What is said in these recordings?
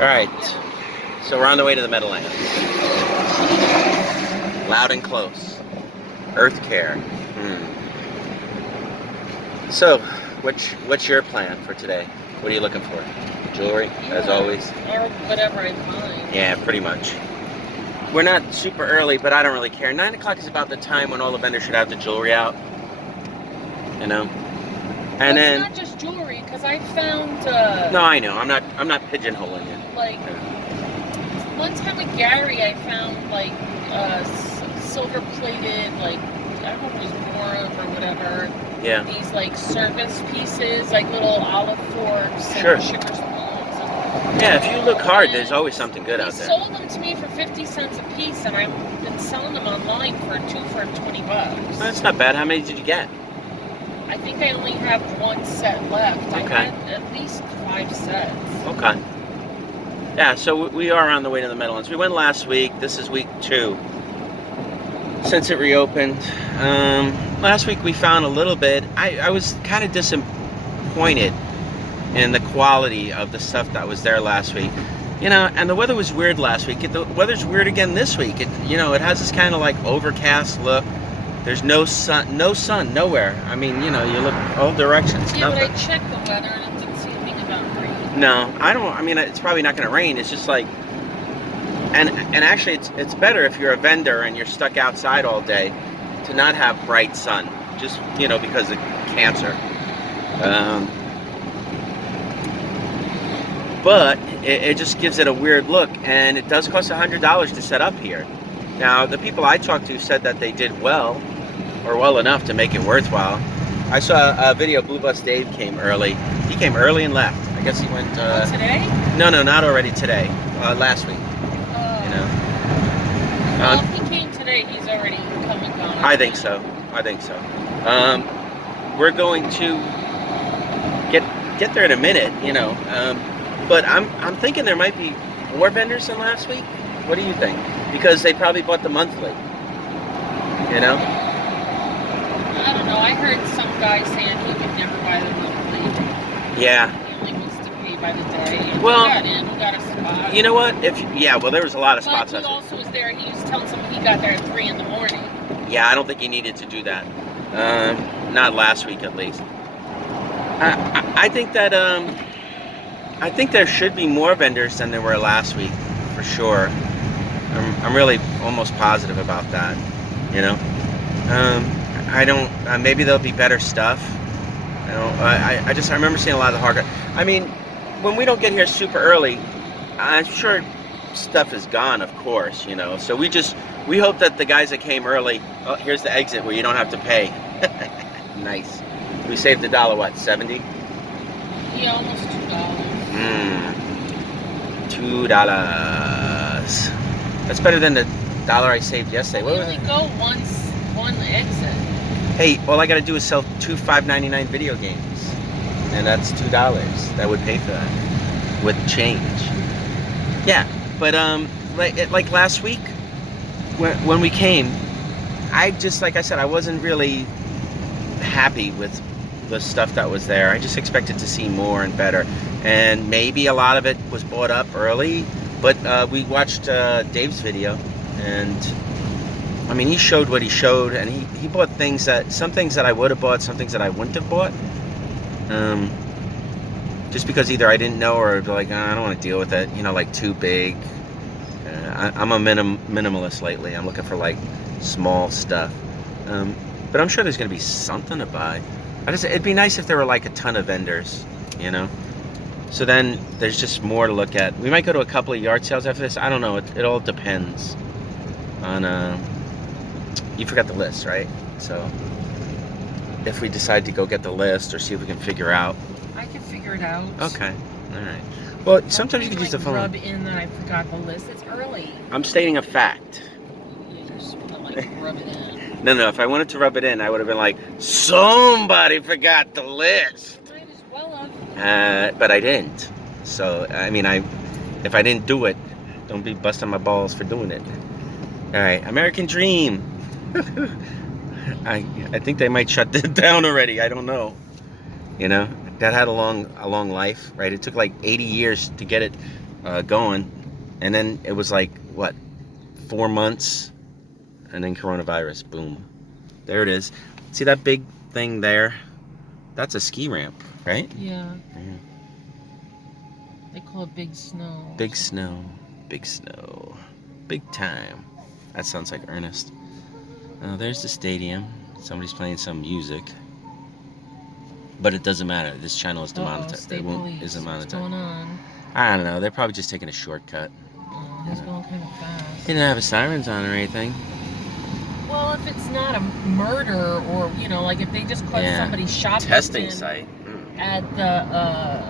Alright, so we're on the way to the Meadowlands. Loud and close. Earth care. So, what's your plan for today? What are you looking for? Jewelry, as always? Or whatever I find. Yeah, pretty much. We're not super early, but I don't really care. 9 o'clock is about the time when all the vendors should have the jewelry out. You know? And then it's not just jewelry, because I found no, I know. I'm not pigeonholing you. Like one time with Gary, I found like silver plated, like I don't know if it was Morum or whatever. Yeah. These like service pieces, like little olive forks and sugar spoons. Yeah, if you look hard, there's always something good out there. He sold them to me for 50 cents a piece, and I've been selling them online for 20 bucks. That's not bad. How many did you get? I think I only have one set left. Okay. I had at least 5 sets. Okay. Yeah, so we are on the way to the Meadowlands. We went last week. This is week 2 since it reopened. Last week we found a little bit. I was kind of disappointed in the quality of the stuff that was there last week. You know, and the weather was weird last week. The weather's weird again this week. It has this kind of like overcast look. There's no sun nowhere. I mean, you know, you look all directions. Yeah, nothing. but I checked the weather and it didn't see anything about rain. No, I don't. I mean, it's probably not going to rain. It's just like, and actually, it's better if you're a vendor and you're stuck outside all day to not have bright sun, just because of cancer. But it just gives it a weird look, and it does cost $100 to set up here. Now, the people I talked to said that they did well, or well enough to make it worthwhile. I saw a video. Blue Bus Dave came early. He came early and left. I guess he went. Today? No, not already today. Last week. Well, if he came today, he's already come and gone. I think so. We're going to get there in a minute, but I'm thinking there might be more vendors than last week. What do you think? Because they probably bought the monthly. I don't know. I heard some guy saying he would never buy the monthly. Yeah. He only wants to pay by the day. And well, he got a spot. You know what? Well, there was a lot of spots. But he also was there. He was telling someone he got there at 3 in the morning. Yeah, I don't think he needed to do that. Not last week, at least. I think that I think there should be more vendors than there were last week, for sure. I'm really almost positive about that. I don't. Maybe there'll be better stuff. I remember seeing a lot of the hardcore. I mean, when we don't get here super early, I'm sure stuff is gone, of course. So we hope that the guys that came early. Oh, here's the exit where you don't have to pay. Nice. We saved $1. What? 70? Yeah, almost $2. $2. That's better than the $1 I saved yesterday. We only go one exit. Hey, all I gotta do is sell 2 $5.99 video games, and that's $2. That would pay for that with change. Yeah, but like last week when we came, I just, like I said, I wasn't really happy with the stuff that was there. I just expected to see more and better, and maybe a lot of it was bought up early. But we watched Dave's video, and I mean, he showed what he showed, and he bought some things that I would have bought, some things that I wouldn't have bought. Just because either I didn't know, or like, I don't want to deal with it, like too big. I'm a minimalist lately. I'm looking for like small stuff. But I'm sure there's going to be something to buy. It'd be nice if there were like a ton of vendors, So then there's just more to look at. We might go to a couple of yard sales after this. I don't know. It all depends on. You forgot the list, right? So if we decide to go get the list or see if we can figure out. I can figure it out. Okay. All right. Well, sometimes you can use the phone. Rub in that I forgot the list. It's early. I'm stating a fact. You just want to like rub it in. No. If I wanted to rub it in, I would have been like, somebody forgot the list. Might as well have. But I didn't. So, I mean, if I didn't do it, don't be busting my balls for doing it. All right, American Dream. I think they might shut that down already. I don't know. That had a long life, right? It took like 80 years to get it going, and then it was like what, 4 months, and then coronavirus, boom, there it is. See that big thing there? That's a ski ramp, right? Yeah. They call it Big Snow. Big snow, big snow, big time. That sounds like Ernest. Oh, there's the stadium. Somebody's playing some music. But it doesn't matter. This channel is demonetized. It isn't monetized. What's going on? I don't know. They're probably just taking a shortcut. Oh, he's going kind of fast. He didn't have his sirens on or anything. Well, if it's not a murder, or you know, like if they just caught somebody shoplifting testing site at the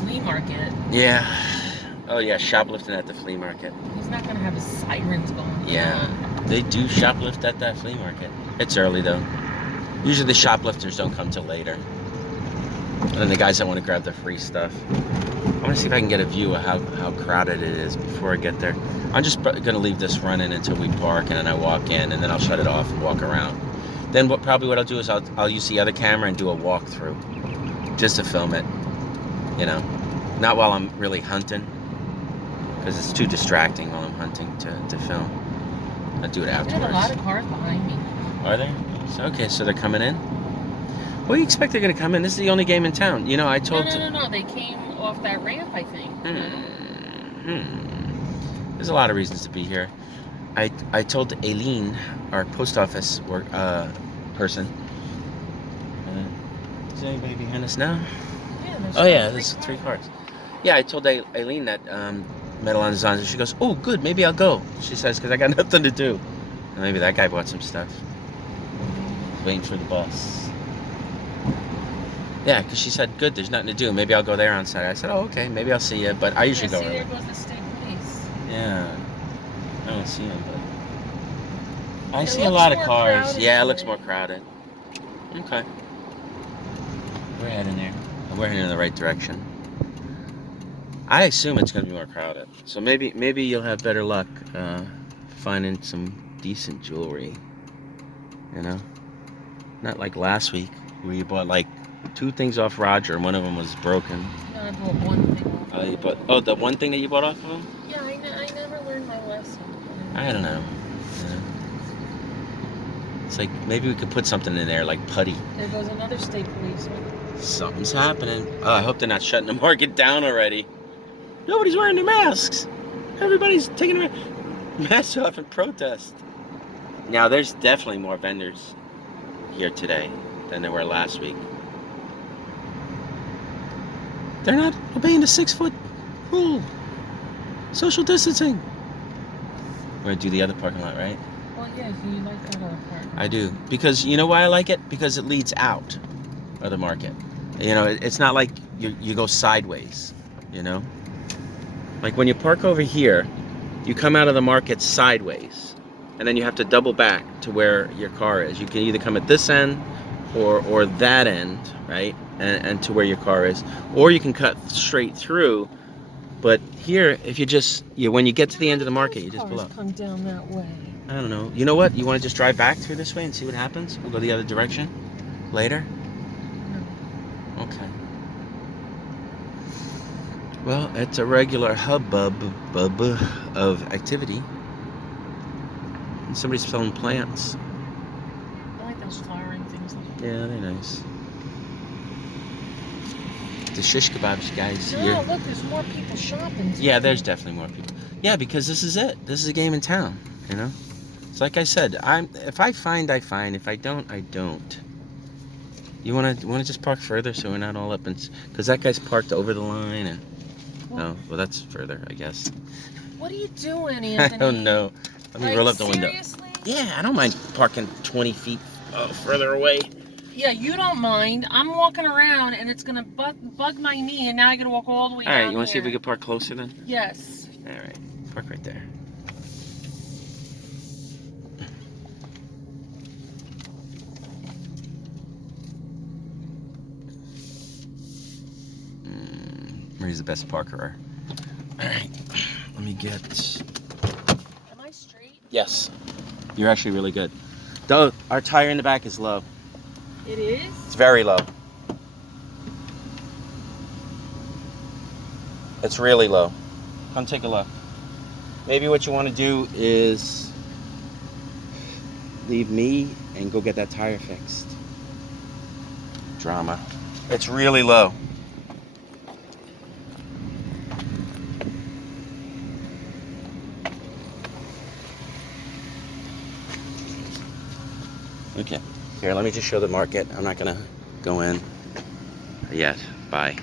flea market. Yeah. Oh yeah, shoplifting at the flea market. He's not gonna have his sirens going. Yeah. They do shoplift at that flea market. It's early though. Usually the shoplifters don't come till later. And then the guys that want to grab the free stuff. I want to see if I can get a view of how crowded it is before I get there. I'm just going to leave this running until we park, and then I walk in, and then I'll shut it off and walk around. Then probably what I'll do is I'll use the other camera and do a walkthrough. Just to film it. You know. Not while I'm really hunting. Because it's too distracting while I'm hunting to film. I'll do it afterwards. There's a lot of cars behind me. Are they? Okay, so they're coming in? What do you expect they're going to come in? This is the only game in town. You know, I told... No. They came off that ramp, I think. There's a lot of reasons to be here. I told Aileen, our post office person... is there anybody behind us now? Yeah, there's 3 cars. Yeah, I told Aileen that Meadowlands is on, and she goes, oh, good, maybe I'll go. She says, because I got nothing to do. And maybe that guy bought some stuff. Waiting for the bus. Yeah, because she said, good, there's nothing to do. Maybe I'll go there on Saturday. I said, oh, okay, maybe I'll see you, but I usually go early. There goes the state police. Yeah, I don't see him, but... I see a lot of cars. Yeah, it looks more crowded. Okay. We're heading there. We're heading in the right direction. I assume it's going to be more crowded. So maybe you'll have better luck finding some decent jewelry. You know? Not like last week, where you bought like 2 things off Roger and one of them was broken. No, I bought 1 thing off. The one thing that you bought off of him? Yeah, I never learned my lesson. I don't know. Yeah. It's like, maybe we could put something in there, like putty. There goes another state policeman. Something's happening. Oh, I hope they're not shutting the market down already. Nobody's wearing their masks. Everybody's taking their masks off in protest. Now, there's definitely more vendors here today than there were last week. They're not obeying the 6-foot rule. Social distancing. We're going to do the other parking lot, right? Well, yeah, so you like that other part. I do. Because, you know why I like it? Because it leads out of the market. You know, it's not like you go sideways, you know? Like when you park over here, you come out of the market sideways. And then you have to double back to where your car is. You can either come at this end or that end, right? And to where your car is. Or you can cut straight through. But here, if you just, when you get to the end of the market, you just pull up. Come down that way. I don't know. You know what? You want to just drive back through this way and see what happens? We'll go the other direction later? No. Okay. Well, it's a regular hubbub of activity. And somebody's selling plants. I like those flowering things. Yeah, they're nice. The shish kebabs guys here. No, look, there's more people shopping. Yeah, there's definitely more people. Yeah, because this is it. This is a game in town, you know? It's like I said, if I find, I find. If I don't, I don't. You wanna just park further so we're not all up in... Because that guy's parked over the line and... Oh, well, that's further, I guess. What are you doing, Anthony? I don't know. Let me roll up the window. Seriously? Yeah, I don't mind parking 20 feet further away. Yeah, you don't mind. I'm walking around and it's gonna bug my knee, and now I gotta walk all the way down. All right, you want to see if we can park closer then? Yes. All right, park right there. Where's the best parker? All right, let me get... Am I straight? Yes, you're actually really good. Though, our tire in the back is low. It is? It's very low. It's really low. Come take a look. Maybe what you want to do is leave me and go get that tire fixed. Drama. It's really low. Okay. Here, let me just show the market. I'm not gonna go in yet. Bye.